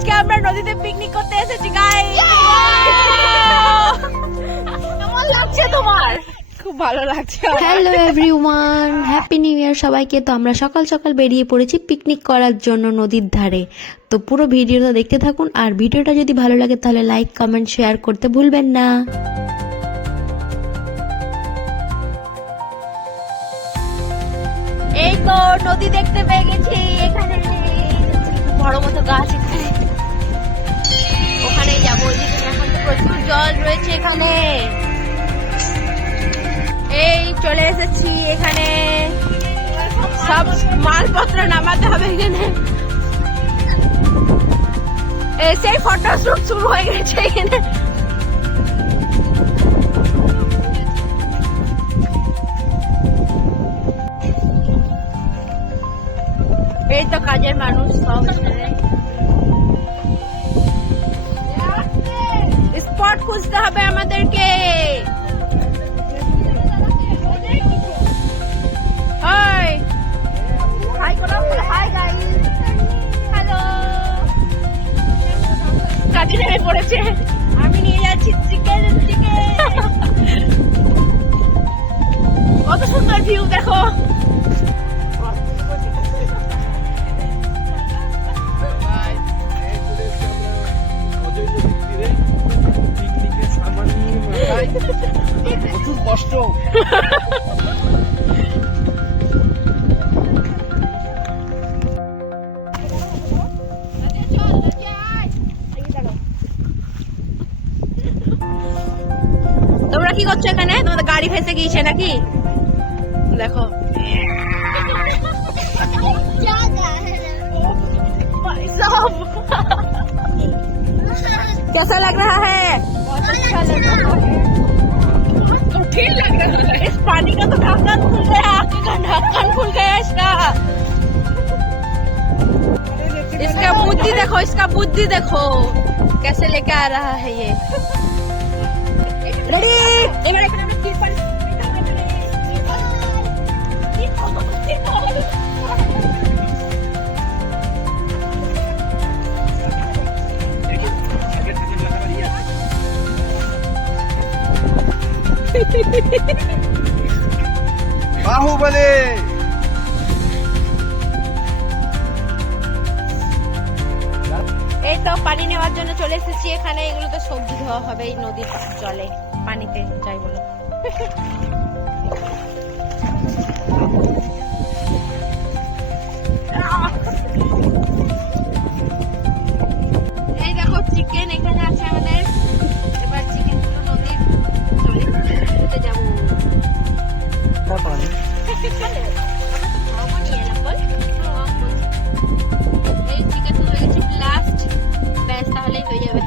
আজকে আমরা নদীতে পিকনিক করতে এসেছি গাই কেমন লাগছে তোমার? খুব ভালো লাগছে hello everyone happy new year সবাইকে। তো আমরা সকাল সকাল বেরিয়ে পড়েছি পিকনিক করার জন্য নদীর ধারে। তো পুরো ভিডিওটা দেখতে থাকুন আর ভিডিওটা যদি ভালো লাগে তাহলে লাইক কমেন্ট শেয়ার করতে ভুলবেন না। এই তো নদী দেখতে পেয়ে গেছি এখানে বড় মতো গাছ এখানে। যাব প্রচুর জল রয়েছে এখানে। এই চলে এসেছি এখানে। সব মালপত্র নামাতে হবে এখানে। এসেই ফটো শুট শুরু হয়ে গেছে এখানে। এই তো কাজের মানুষ সব এখানে স্পট খুঁজতে হবে আমাদেরকে প্রচুর কষ্ট তোমরা কি করছো এখানে তোমাদের গাড়ি ফেসে গিয়েছে নাকি দেখো भाई साहब कैसा लग रहा है बहुत अच्छा लग रहा है। ठीक लग रहा है। इस पानी का तो ढक्कन खुल गया का ढक्कन खुल गया इसका। इसका बुद्धि देखो इसका बुद्धि देखो। कैसे लेके आ रहा है ये? रेडी বাহুবলে। এই তো পানি নেওয়ার জন্য চলে এসেছি। এখানে এগুলো তো সবজি ধোয়া হবে এই নদীর জলে। পানিতে যাই বলো। এই দেখো চিকেন এখানে আছে আমাদের। এই লাস্ট ব্যাস তাহলেই হয়ে যাবে।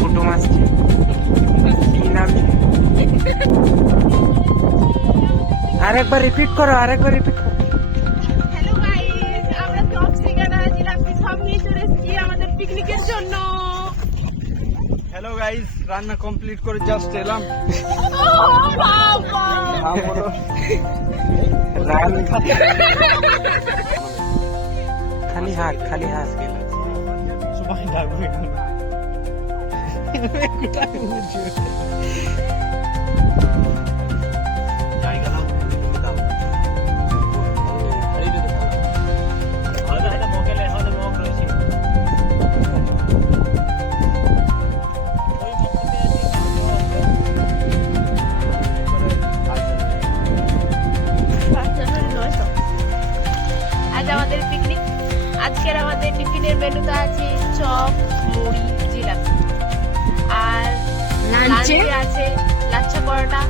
কুটুম আসছে আরেকবার রিপিট করো আরেকবার রিপিট করো। পিকনিকের জন্য। হ্যালো গাইস রান্না কমপ্লিট করে জাস্ট এলাম। খালি হাত খালি হাত। সবাই ডাকবে আজ আছে লাচ্ছা পরোটা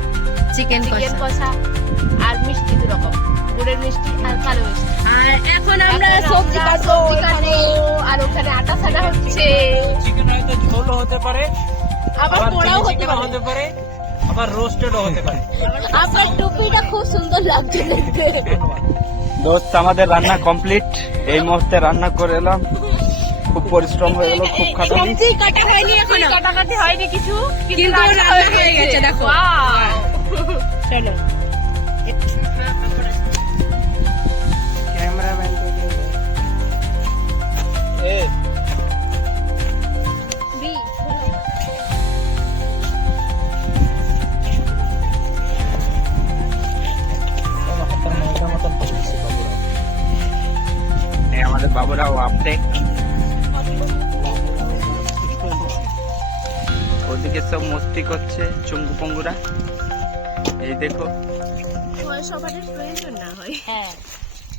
চিকেন চিকেন কষা। আর মিষ্টি দু রকম। গুড়ের মিষ্টি আর কালো মিষ্টি। আর এখন আমরা সবজি কাটবো আর ওখানে আটা সাটা হচ্ছে। চিকেন হয়তো ঝোলও হতে পারে আবার পোড়াও হতে পারে। হতে পারে আবার রোস্টেডও হতে পারে। আপনার টুপিটা খুব সুন্দর লাগছে দেখতে। দোস্ত আমাদের রান্না কমপ্লিট এই মুহূর্তে রান্না করে এলাম। খুব পরিশ্রম হয়ে গেল খুব খাটানি। কাটা হয়নি এখনও। হয়নি কিছু কিন্তু রান্না হয়ে গেছে দেখো। চলো। আমাদের বাবুরাও আপডেট ওদিকে সব মস্তি করছে চুঙ্গু পঙ্গুরা। এই দেখো। সবার প্রয়োজন না হয়। হ্যাঁ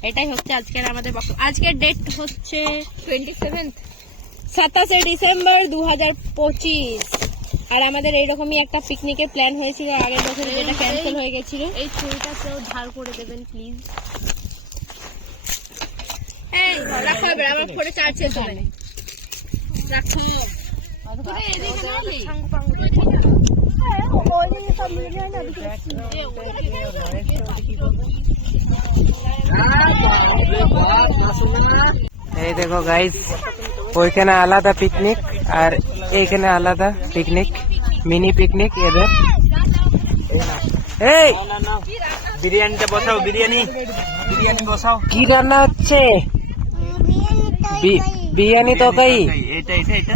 এটাই হচ্ছে আজকের আমাদের বক্তব্য। আজকের ডেট হচ্ছে টোয়েন্টি সেভেন্থ সাতাশে ডিসেম্বর দু হাজার পঁচিশ। আর আমাদের এইরকমই একটা পিকনিকের প্ল্যান হয়েছিল আগের বছর যেটা ক্যান্সেল হয়ে গেছিল। এই ছুরিটা কেউ ধার করে দেবেন প্লিজ এই রাখো আমার ফোনে চার্জ শেষ হবে? এই দেখো গাইস ওইখানে আলাদা পিকনিক আর এইখানে আলাদা পিকনিক মিনি পিকনিক এদের। এই! বিরিয়ানিটা বসাও বিরিয়ানি। বিরিয়ানি বসাও। কি রান্না হচ্ছে? বি- বিরিয়ানি তরকারি? এটা এটা এটা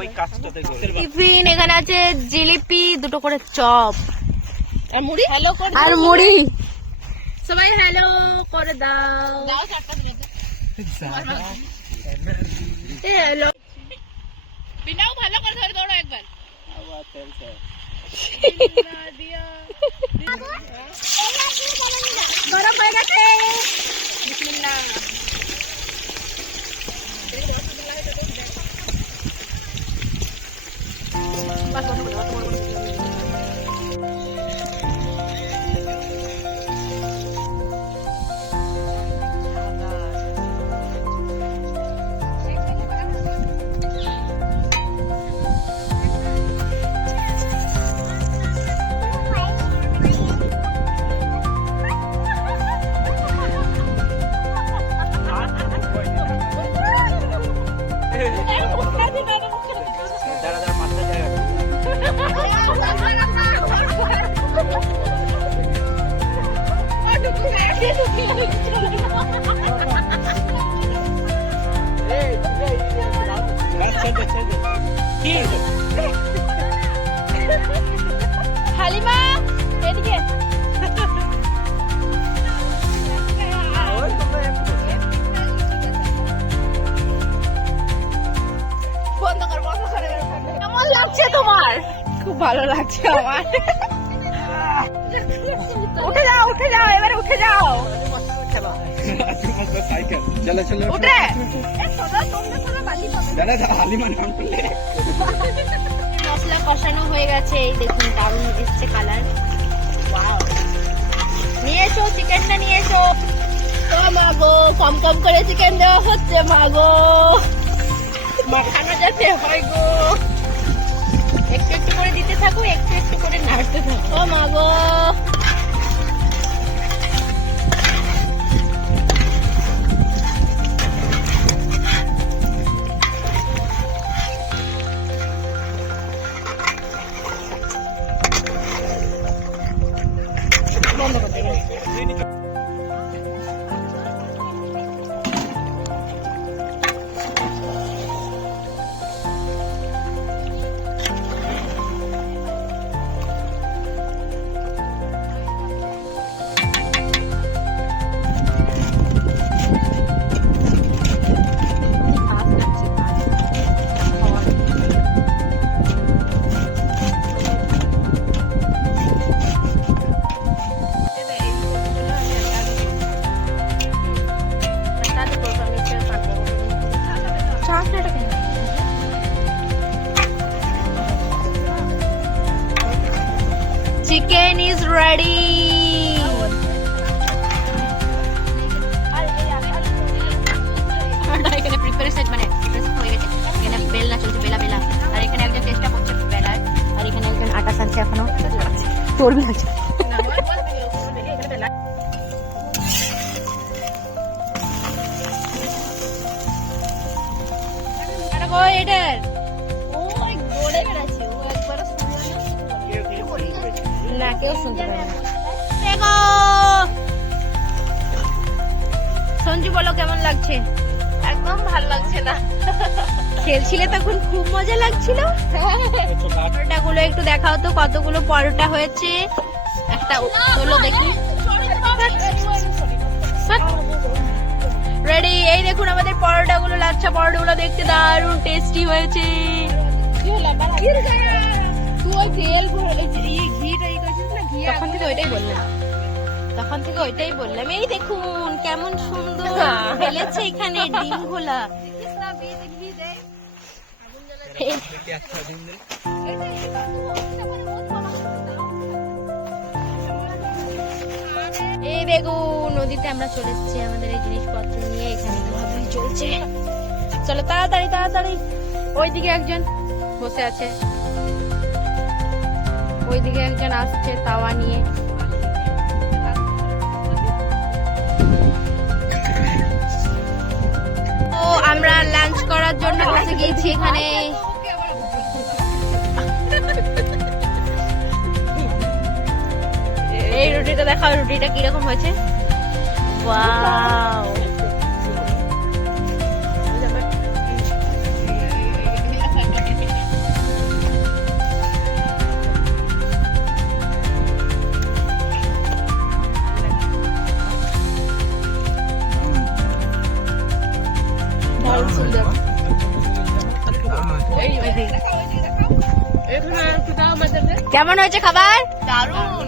ওই কাজটাতে টিফিন এখানে আছে জিলিপি দুটো করে চপ। আর মুড়ি? হ্যালো আর মুড়ি? সবাই হ্যালো করে দাও। হ্যালো বিনাও ভালো করে ধরে দৌড়ো একবার। গরম হয়ে গেছে। মশলা কষানো হয়ে গেছে, এই দেখুন দারুণ এসছে কালার নিয়ে এসো চিকেনটা নিয়ে এসো। মাগো কম কম করে চিকেন দেওয়া হচ্ছে মাগো। মাখানো যাতে হয় গো। একটু একটু করে দিতে থাকো, একটু একটু করে নাড়তে থাকো। মাগো। রেডি এখানে প্রিপারেশন মানে preparation হয়ে গেছে। এখানে বেলনা চলছে বেলা বেলা আর এখানে একজন চেষ্টা করছে বেলার আর এখানে একজন আটা সানছে এখনও। এটার লাগছে। একদম ভালো লাগছে না। খেলছিলে তখন খুব মজা লাগছিল? পরোটা গুলো একটু দেখাও তো, কতগুলো পরোটা হয়েছে। একটা তোলো দেখি। রেডি এই দেখুন আমাদের পরোটা গুলো লাচ্ছা পরোটা গুলো দেখতে দারুণ টেস্টি হয়েছে। তখন থেকে ওইটাই বললাম। তখন থেকে ওইটাই বললাম এই দেখুন কেমন সুন্দর ফেলেছে এখানে ডিম গোলা এই দেখুন নদীতে আমরা চলে এসেছি আমাদের এই জিনিসপত্র নিয়ে এখানে ধোয়াধুয়ি চলছে। চলো তাড়াতাড়ি তাড়াতাড়ি। ওইদিকে একজন বসে আছে। ওইদিকে একজন আসছে তাওয়া নিয়ে। করার জন্য বসে গিয়েছি এখানে। এই রুটিটা দেখাও রুটিটা কীরকম হয়েছে? ওয়াও। কেমন হয়েছে খাবার? দারুণ।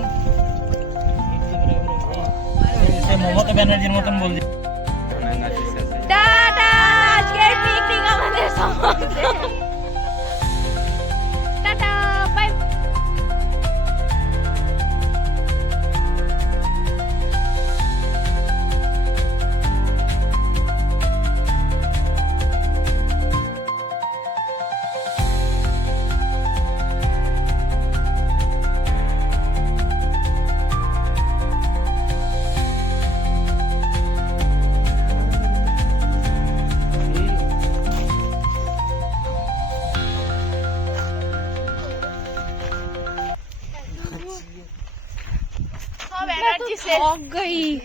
মমতা ব্যানার্জির মতন বলছি। भाग गई।